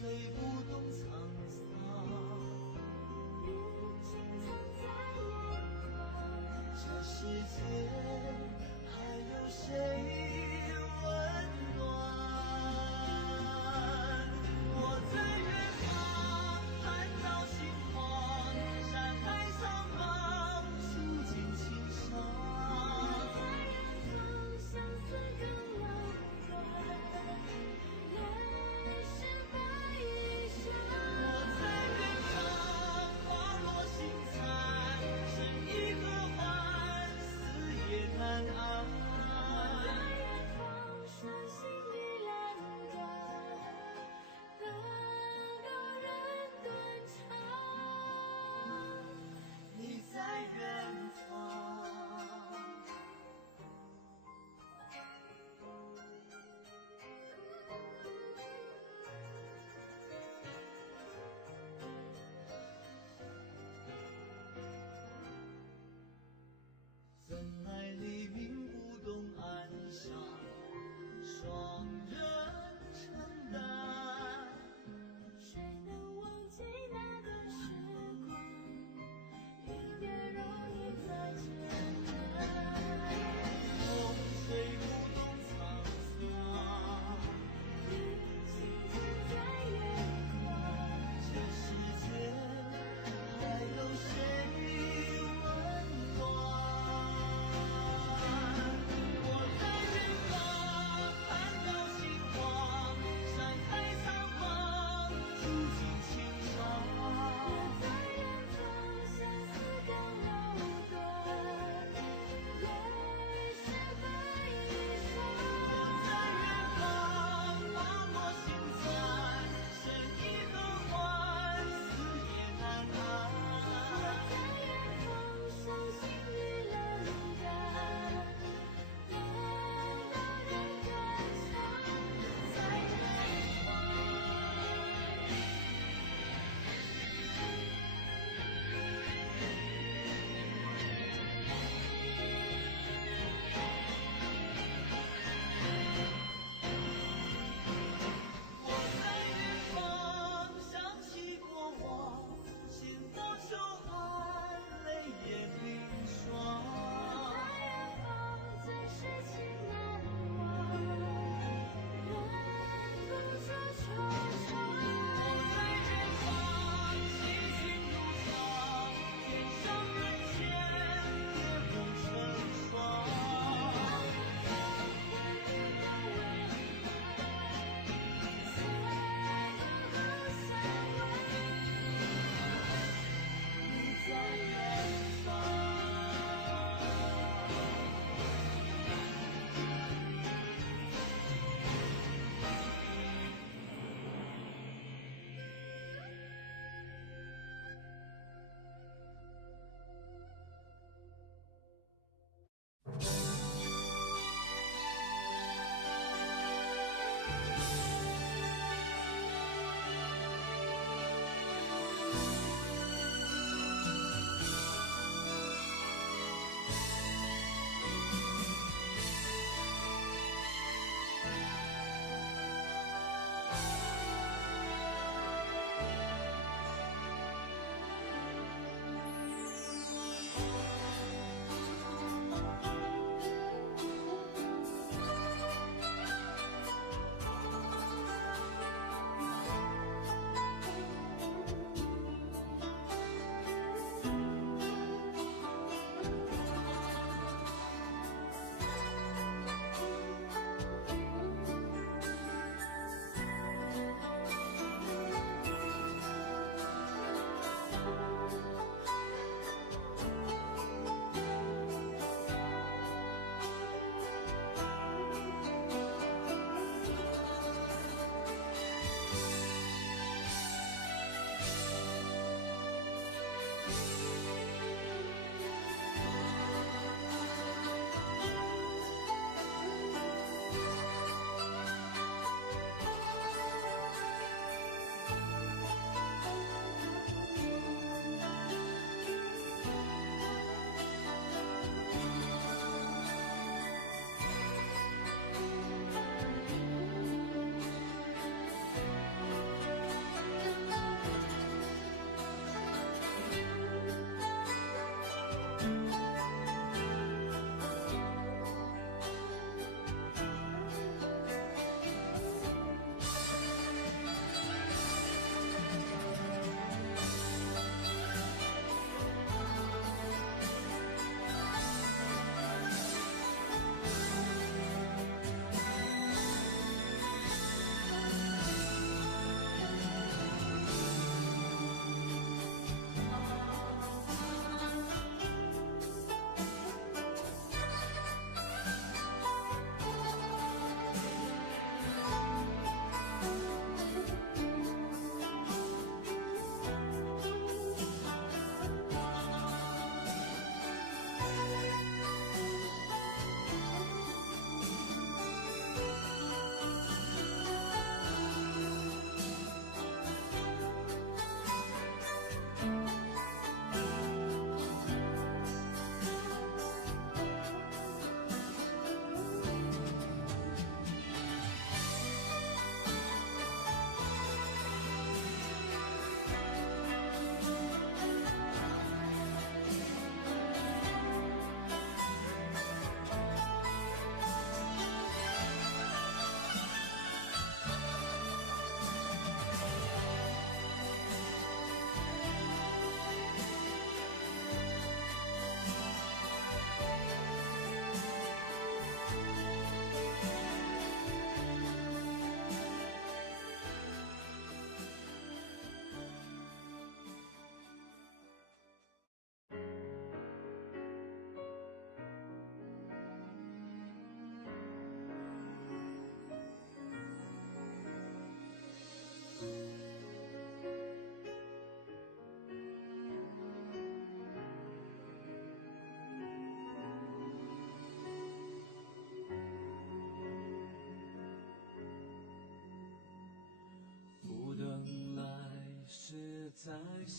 吹不动沧桑。雨轻藏在眼眶，这世界还有谁温暖？我在远方看到星光，山海苍茫，心境清爽。我在远方相思更浪漫，泪是白云。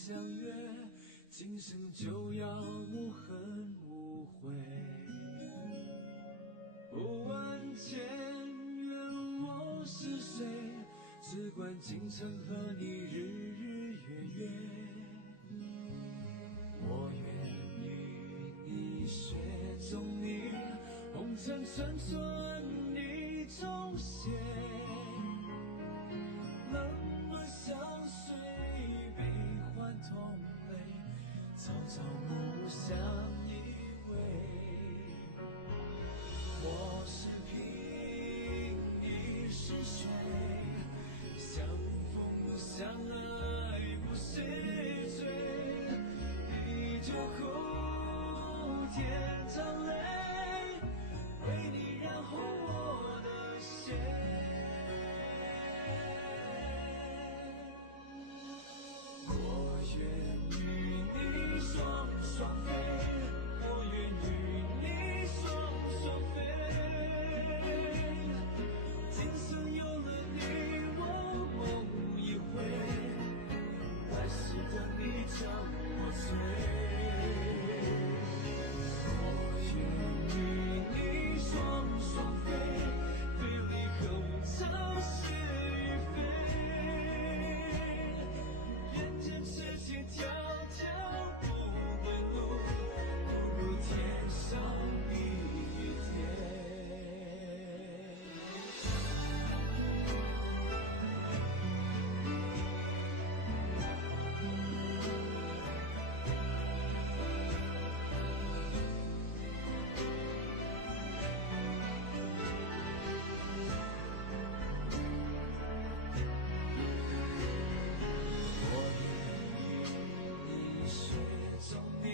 相约，今生就要无恨无悔。不问前缘我是谁，只管今生和你日日月月。我愿与你雪中你，红尘纯纯你中写。冷暖相随，悲欢同泪，朝朝暮相依偎。我是萍，你是水，相逢相爱不谁醉。地久苦，天长泪，为你染红我的血。我愿与你双双飞，我愿与你双双飞。今生有了你，我梦一回，来世等你将我追。我愿与你双双飞，飞离红尘是与非。人间痴情迢迢不归路，不如天上一天。我愿与你雪中你，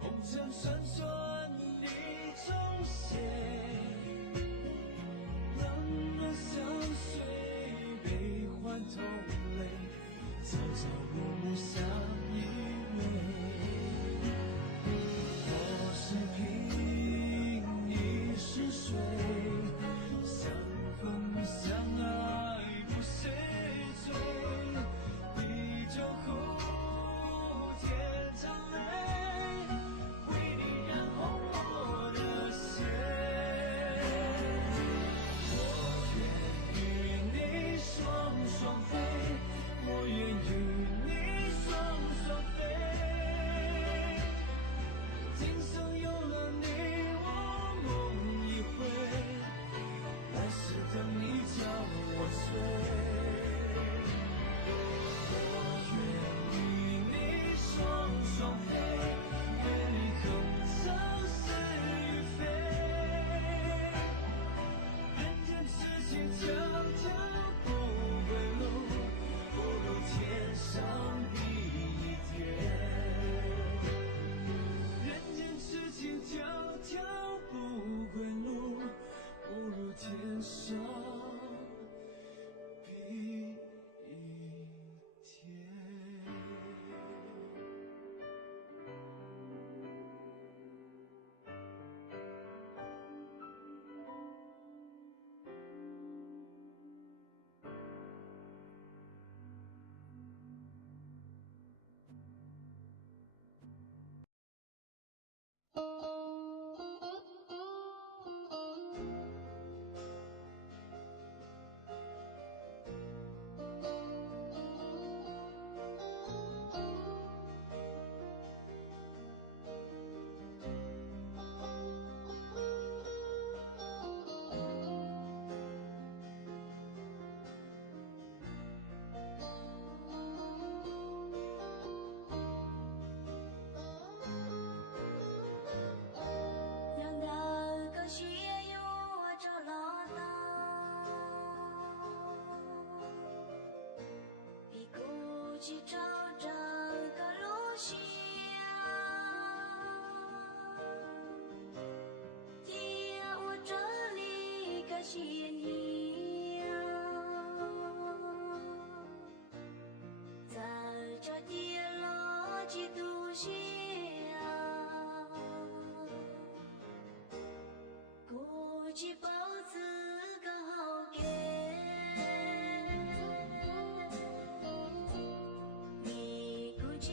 红尘纯纯你中写。冷暖相随，悲欢同泪，朝朝暮暮相依偎。我是萍，你是水，相逢相爱不谁醉。地久苦，天长泪，为你染红我的血。我愿与你双双飞，我愿与你双双飞。今生有了你，我梦一回，来世等你将我追。我愿与你双双飞，远离红尘是与非。人间痴情迢迢不归路，不如天上一天。人间痴情迢迢不归路，不如天上比一天。让那个雪又着了道，比古去找这个路线。爹，我这里个谢你呀，在这跌落几度雪啊。过去报自个好给，你估计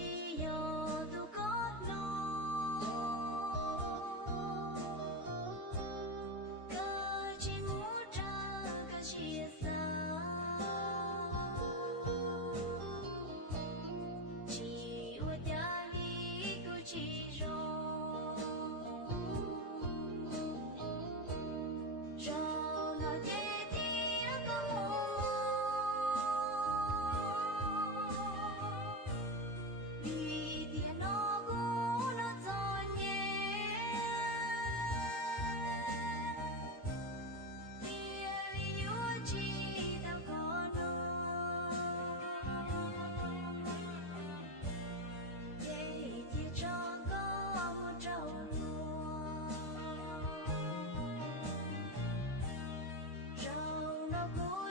到故